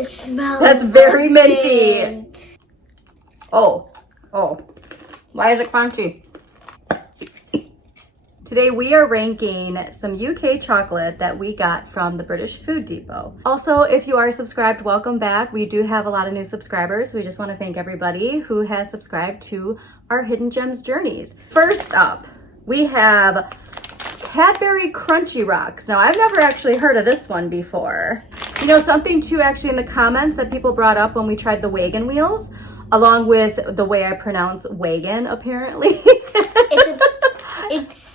It smells. That's very minty. Oh. Why is it crunchy? Today we are ranking some UK chocolate that we got from the British Food Depot. Also, if you are subscribed, welcome back. We do have a lot of new subscribers. We just want to thank everybody who has subscribed to our Hidden Gems journeys. First up, we have Cadbury Crunchy Rocks. Now, I've never actually heard of this one before. You know, something too actually in the comments that people brought up when we tried the wagon wheels, along with the way I pronounce wagon, apparently. It's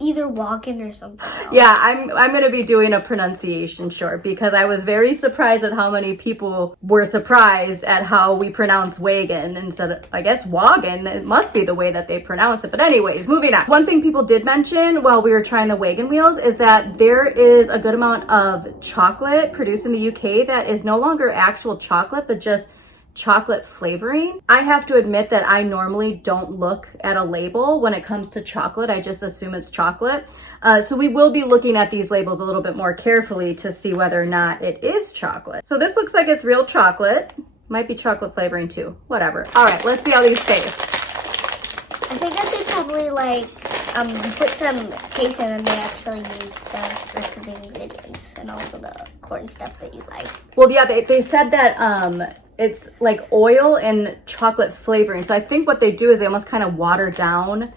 either wagon or something else. Yeah, I'm going to be doing a pronunciation short because I was very surprised at how many people were surprised at how we pronounce wagon instead of, I guess, wagon. It must be the way that they pronounce it. But anyways, moving on. One thing people did mention while we were trying the wagon wheels is that there is a good amount of chocolate produced in the UK that is no longer actual chocolate, but just chocolate flavoring. I have to admit that I normally don't look at a label when it comes to chocolate. I just assume it's chocolate. So we will be looking at these labels a little bit more carefully to see whether or not it is chocolate. So this looks like it's real chocolate. Might be chocolate flavoring too. Whatever. All right, let's see how these taste. I think that they probably put some taste in and they actually use the rest of the ingredients and also the corn stuff that you like. Well, yeah, they said that it's like oil and chocolate flavoring. So I think what they do is they almost kind of water down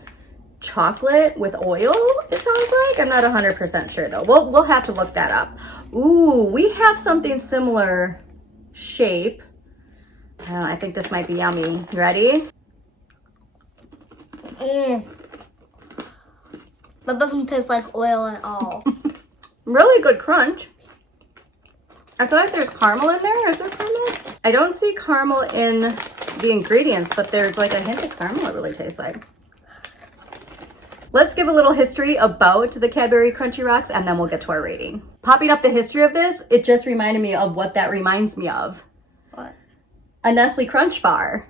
chocolate with oil, it sounds like. I'm not 100% sure though. We'll have to look that up. Ooh, we have something similar shape. I think this might be yummy. You ready? That doesn't taste like oil at all. Really good crunch. I feel like there's caramel in there. Is there caramel? I don't see caramel in the ingredients, but there's like a hint of caramel it really tastes like. Let's give a little history about the Cadbury Crunchy Rocks and then we'll get to our rating. Popping up the history of this, it just reminded me of what that reminds me of. What? A Nestle Crunch Bar.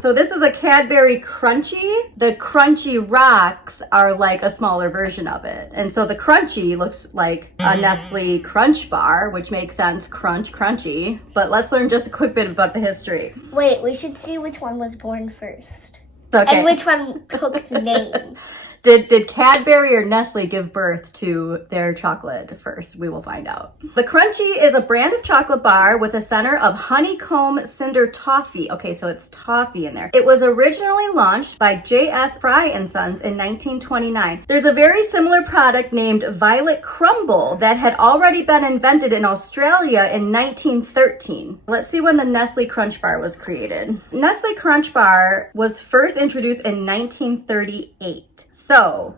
So this is a Cadbury Crunchie. The Crunchy Rocks are like a smaller version of it. And so the Crunchie looks like a Nestle Crunch Bar, which makes sense, crunchy. But let's learn just a quick bit about the history. Wait, we should see which one was born first. Okay. And which one took the name. Did Cadbury or Nestle give birth to their chocolate first? We will find out. The Crunchie is a brand of chocolate bar with a center of honeycomb cinder toffee. Okay, so it's toffee in there. It was originally launched by J.S. Fry & Sons in 1929. There's a very similar product named Violet Crumble that had already been invented in Australia in 1913. Let's see when the Nestle Crunch Bar was created. Nestle Crunch Bar was first introduced in 1938. So,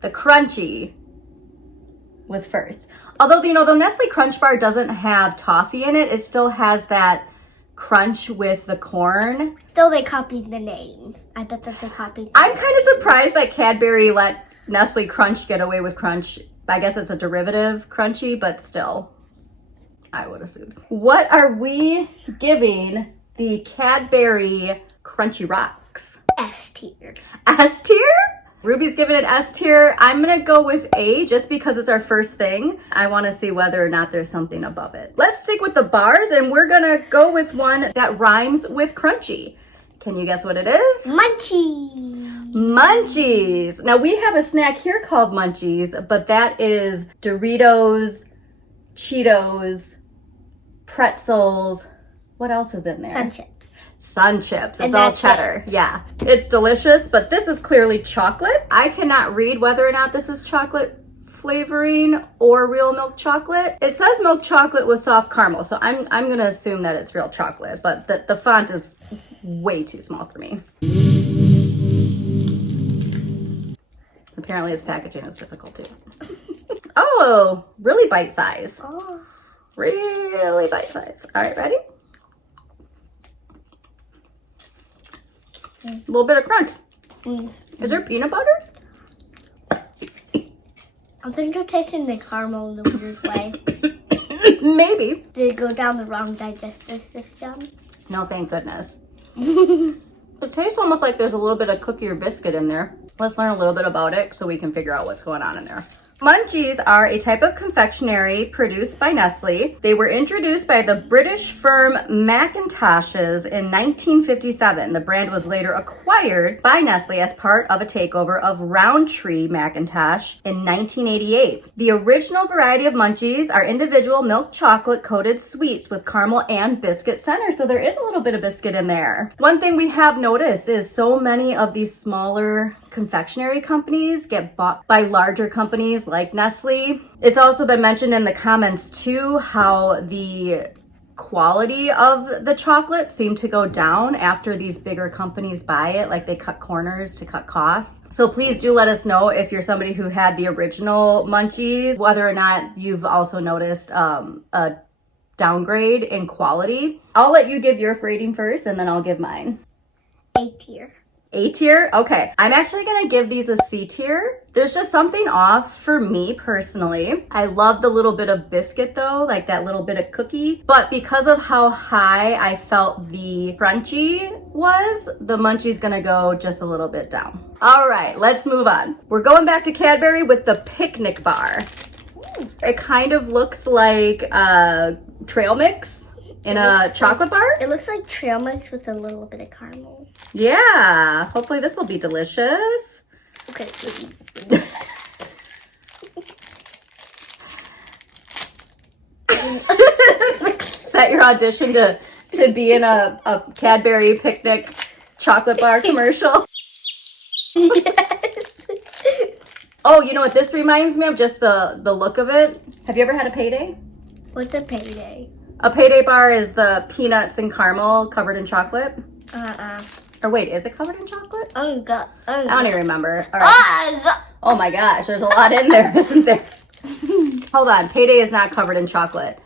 the Crunchie was first. Although, you know, the Nestle Crunch Bar doesn't have toffee in it, it still has that crunch with the corn. Still, they copied the name. I bet that they copied the I'm name. kind of surprised that Cadbury let Nestle Crunch get away with Crunch. I guess it's a derivative Crunchie, but still, I would assume. What are we giving the Cadbury Crunchy Rocks? S tier. S tier? Ruby's giving it S tier. I'm gonna go with A just because it's our first thing. I wanna see whether or not there's something above it. Let's stick with the bars and we're gonna go with one that rhymes with crunchy. Can you guess what it is? Munchies. Munchies. Now we have a snack here called Munchies, but that is Doritos, Cheetos, pretzels. What else is in there? Sun chips. Sun chips. It's And all that's cheddar. Yeah. It's delicious, but this is clearly chocolate. I cannot read whether or not this is chocolate flavoring or real milk chocolate. It says milk chocolate with soft caramel, so I'm gonna assume that it's real chocolate, but the font is way too small for me. Apparently its packaging is difficult too. Oh, really bite size. Oh. Really bite size. All right, ready? A little bit of crunch. Is there peanut butter? I think you're tasting the caramel in a weird way. Maybe. Did it go down the wrong digestive system? No, thank goodness. It tastes almost like there's a little bit of cookie or biscuit in there. Let's learn a little bit about it so we can figure out what's going on in there. Munchies are a type of confectionery produced by Nestle. They were introduced by the British firm Macintoshes in 1957. The brand was later acquired by Nestle as part of a takeover of Roundtree Macintosh in 1988. The original variety of Munchies are individual milk chocolate coated sweets with caramel and biscuit center. So there is a little bit of biscuit in there. One thing we have noticed is so many of these smaller confectionery companies get bought by larger companies like Nestle. It's also been mentioned in the comments too how the quality of the chocolate seemed to go down after these bigger companies buy it, like they cut corners to cut costs. So please do let us know if you're somebody who had the original Munchies, whether or not you've also noticed a downgrade in quality. I'll let you give your rating first and then I'll give mine. A tier. A tier? Okay. I'm actually going to give these a C tier. There's just something off for me personally. I love the little bit of biscuit though, like that little bit of cookie. But because of how high I felt the Crunchie was, the Munchie's going to go just a little bit down. All right, let's move on. We're going back to Cadbury with the Picnic Bar. It kind of looks like trail mix in a chocolate bar. It looks like trail mix with a little bit of caramel. Yeah, hopefully this will be delicious. Okay. Is that your audition to be in a Cadbury Picnic chocolate bar commercial? Yes. Oh, you know what this reminds me of? Just the look of it. Have you ever had a payday? What's a payday? A payday bar is the peanuts and caramel covered in chocolate. Or wait, is it covered in chocolate? I don't even remember. All right. Oh my gosh, there's a lot in there, isn't there? Hold on, payday is not covered in chocolate.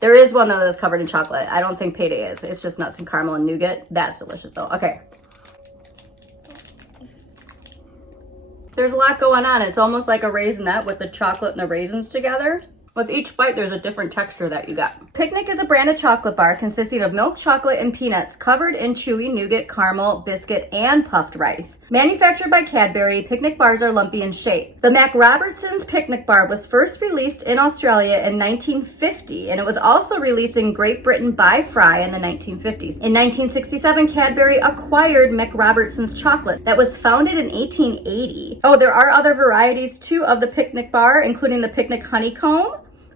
There is one though that's covered in chocolate. I don't think payday is. It's just nuts and caramel and nougat. That's delicious though. Okay. There's a lot going on. It's almost like a raisinette with the chocolate and the raisins together. With each bite, there's a different texture that you got. Picnic is a brand of chocolate bar consisting of milk chocolate and peanuts covered in chewy nougat, caramel, biscuit, and puffed rice. Manufactured by Cadbury, Picnic bars are lumpy in shape. The Mac Robertson's Picnic Bar was first released in Australia in 1950, and it was also released in Great Britain by Fry in the 1950s. In 1967, Cadbury acquired Mac Robertson's chocolate that was founded in 1880. Oh, there are other varieties too of the Picnic Bar, including the Picnic Honeycomb,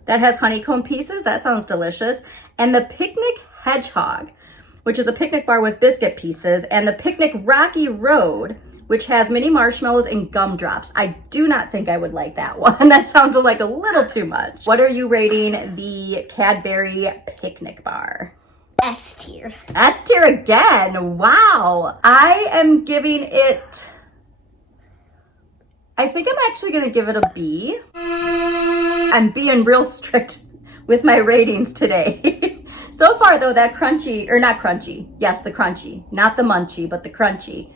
that has honeycomb pieces. That sounds delicious. And the Picnic Hedgehog, which is a picnic bar with biscuit pieces. And the Picnic Rocky Road, which has mini marshmallows and gumdrops. I do not think I would like that one. That sounds like a little too much. What are you rating the Cadbury Picnic Bar? S tier. S tier again. Wow. I am giving it... I think I'm actually going to give it a B. I'm being real strict with my ratings today. So far though, that Crunchie, or not Crunchie, yes, the Crunchie, not the Munchie, but the Crunchie,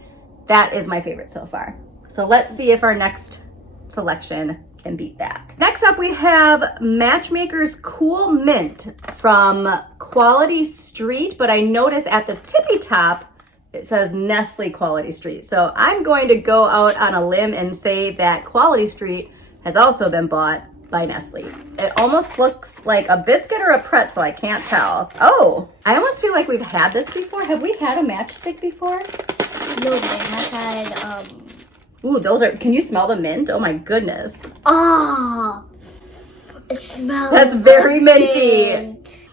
that is my favorite so far. So let's see if our next selection can beat that. Next up, we have Matchmakers Cool Mint from Quality Street, but I notice at the tippy top, it says Nestle Quality Street. So I'm going to go out on a limb and say that Quality Street has also been bought by Nestle. It almost looks like a biscuit or a pretzel. I can't tell. Oh, I almost feel like we've had this before. Have we had a matchstick before? No, I've had, Ooh, those are, can you smell the mint? Oh my goodness. Oh, it smells That's very minty. mint.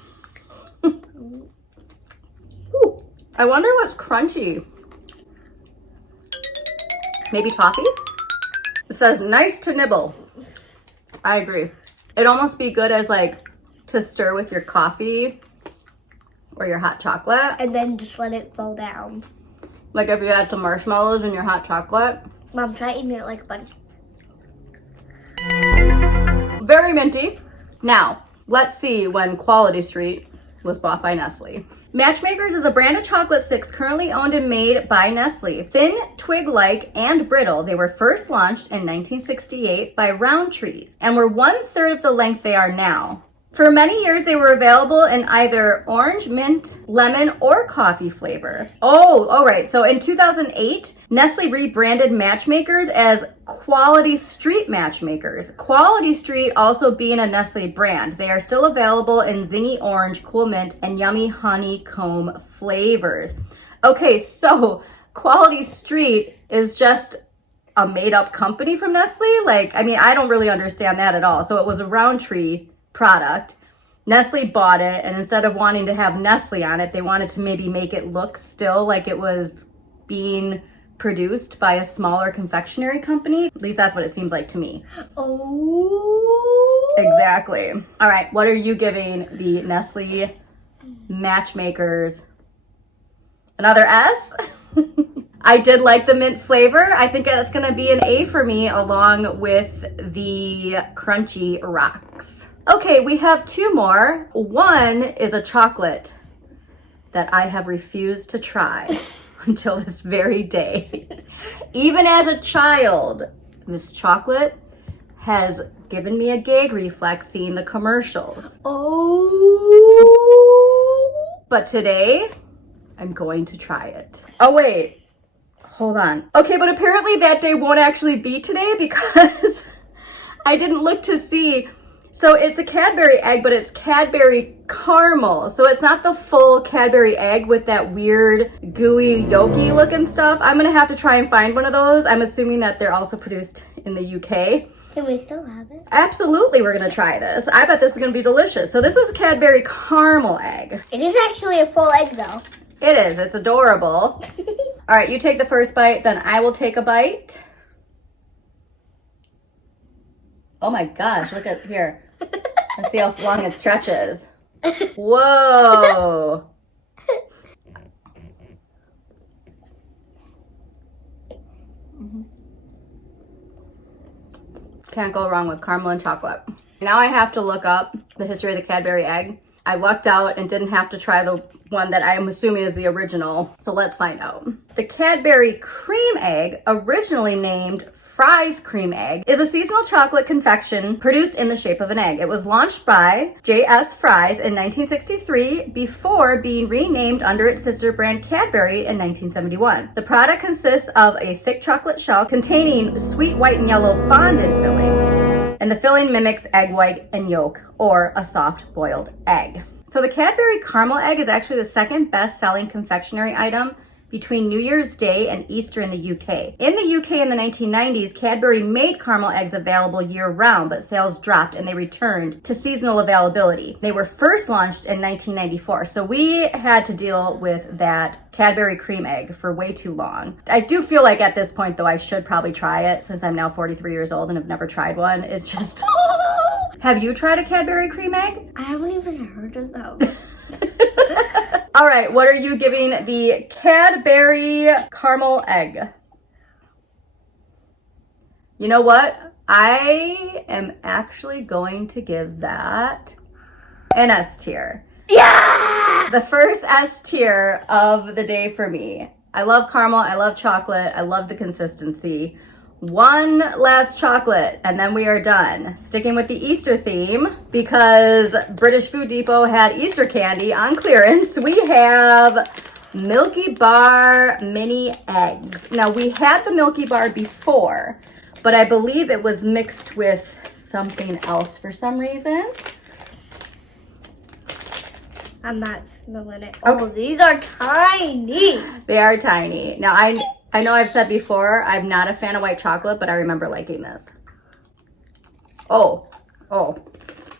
Ooh, I wonder what's crunchy. Maybe toffee? It says nice to nibble. I agree. It'd almost be good as like to stir with your coffee or your hot chocolate. And then just let it fall down. Like if you had some marshmallows in your hot chocolate. Mom, try eating it like a bunny. Very minty. Now, let's see when Quality Street was bought by Nestle. Matchmakers is a brand of chocolate sticks currently owned and made by Nestle. Thin, twig-like, and brittle, they were first launched in 1968 by Roundtree and were 1/3 of the length they are now. For many years, they were available in either orange, mint, lemon, or coffee flavor. Oh, all right. So in 2008, Nestle rebranded Matchmakers as Quality Street Matchmakers. Quality Street also being a Nestle brand. They are still available in zingy orange, cool mint, and yummy honeycomb flavors. Okay, so Quality Street is just a made-up company from Nestle? Like, I mean, I don't really understand that at all. So it was a Roundtree product. Nestle bought it, and instead of wanting to have Nestle on it, they wanted to maybe make it look still like it was being produced by a smaller confectionery company. At least that's what it seems like to me. Oh. Exactly. All right, what are you giving the Nestle Matchmakers? Another S? I did like the mint flavor. I think that's gonna be an A for me along with the Crunchie rocks. Okay, we have two more. One is a chocolate that I have refused to try until this very day. Even as a child, this chocolate has given me a gag reflex seeing the commercials. Oh. But today, I'm going to try it. Oh wait, hold on. Okay, but apparently that day won't actually be today because I didn't look to see. So it's a Cadbury egg, but it's Cadbury caramel. So it's not the full Cadbury egg with that weird gooey yolky looking stuff. I'm gonna have to try and find one of those. I'm assuming that they're also produced in the UK. Can we still have it? Absolutely, we're gonna try this. I bet this is gonna be delicious. So this is a Cadbury caramel egg. It is actually a full egg though. It is, it's adorable. All right, you take the first bite, then I will take a bite. Oh my gosh, look at here. Let's see how long it stretches. Whoa. Can't go wrong with caramel and chocolate. Now I have to look up the history of the Cadbury egg. I lucked out and didn't have to try the one that I am assuming is the original. So let's find out. The Cadbury cream egg, originally named Fry's Cream Egg, is a seasonal chocolate confection produced in the shape of an egg. It was launched by J.S. Fry's in 1963 before being renamed under its sister brand Cadbury in 1971. The product consists of a thick chocolate shell containing sweet white and yellow fondant filling, and the filling mimics egg white and yolk or a soft boiled egg. So the Cadbury caramel egg is actually the second best-selling confectionery item between New Year's Day and Easter in the UK. In the UK in the 1990s, Cadbury made caramel eggs available year-round, but sales dropped and they returned to seasonal availability. They were first launched in 1994, so we had to deal with that Cadbury cream egg for way too long. I do feel like at this point, though, I should probably try it since I'm now 43 years old and have never tried one. It's just... Have you tried a Cadbury cream egg? I haven't even heard of them. All right, what are you giving the Cadbury caramel egg? You know what? I am actually going to give that an S tier. Yeah! The first S tier of the day for me. I love caramel, I love chocolate, I love the consistency. One last chocolate and then we are done. Sticking with the Easter theme because British Food Depot had Easter candy on clearance. We have Milky Bar mini eggs. Now we had the Milky Bar before, but I believe it was mixed with something else for some reason. I'm not smelling it. Okay. Oh, these are tiny. They are tiny. Now I know I've said before, I'm not a fan of white chocolate, but I remember liking this. Oh.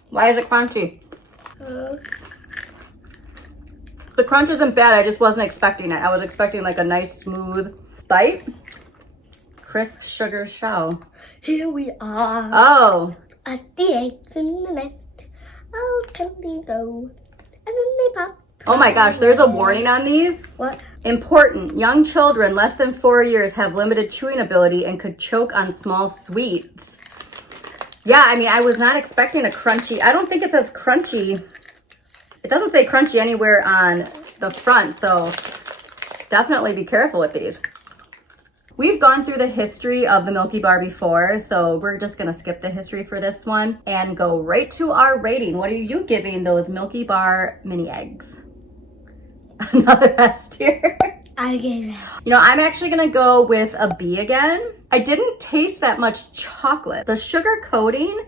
Why is it crunchy? The crunch isn't bad, I just wasn't expecting it. I was expecting like a nice smooth bite. Crisp sugar shell. Here we are. Oh. At the eggs in the nest. Oh, can they go? And then they pop. Oh my gosh, there's a warning on these. What? Important. Young children less than 4 years have limited chewing ability and could choke on small sweets. Yeah, I mean, I was not expecting a crunchy. I don't think it says crunchy. It doesn't say crunchy anywhere on the front, so definitely be careful with these. We've gone through the history of the Milky Bar before, so we're just gonna skip the history for this one and go right to our rating. What are you giving those Milky Bar mini eggs? Another S tier. I gave it. You know, I'm actually gonna go with a B again. I didn't taste that much chocolate. The sugar coating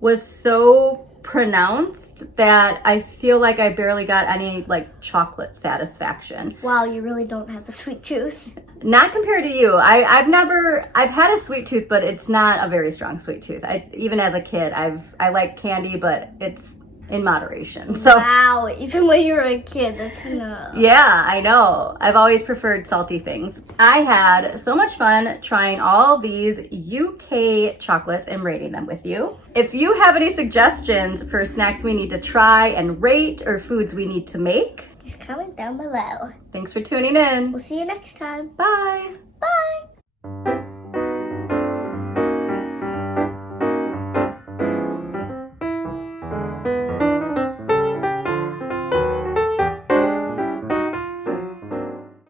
was so pronounced that I feel like I barely got any like chocolate satisfaction. Wow, you really don't have a sweet tooth. Not compared to you. I've had a sweet tooth, but it's not a very strong sweet tooth. Even as a kid, I like candy, but it's in moderation. So wow, even when you were a kid, that's enough. yeah, I know. I've always preferred salty things. I had so much fun trying all these UK chocolates and rating them with you. If you have any suggestions for snacks we need to try and rate or foods we need to make, just comment down below. thanks for tuning in. We'll see you next time. Bye.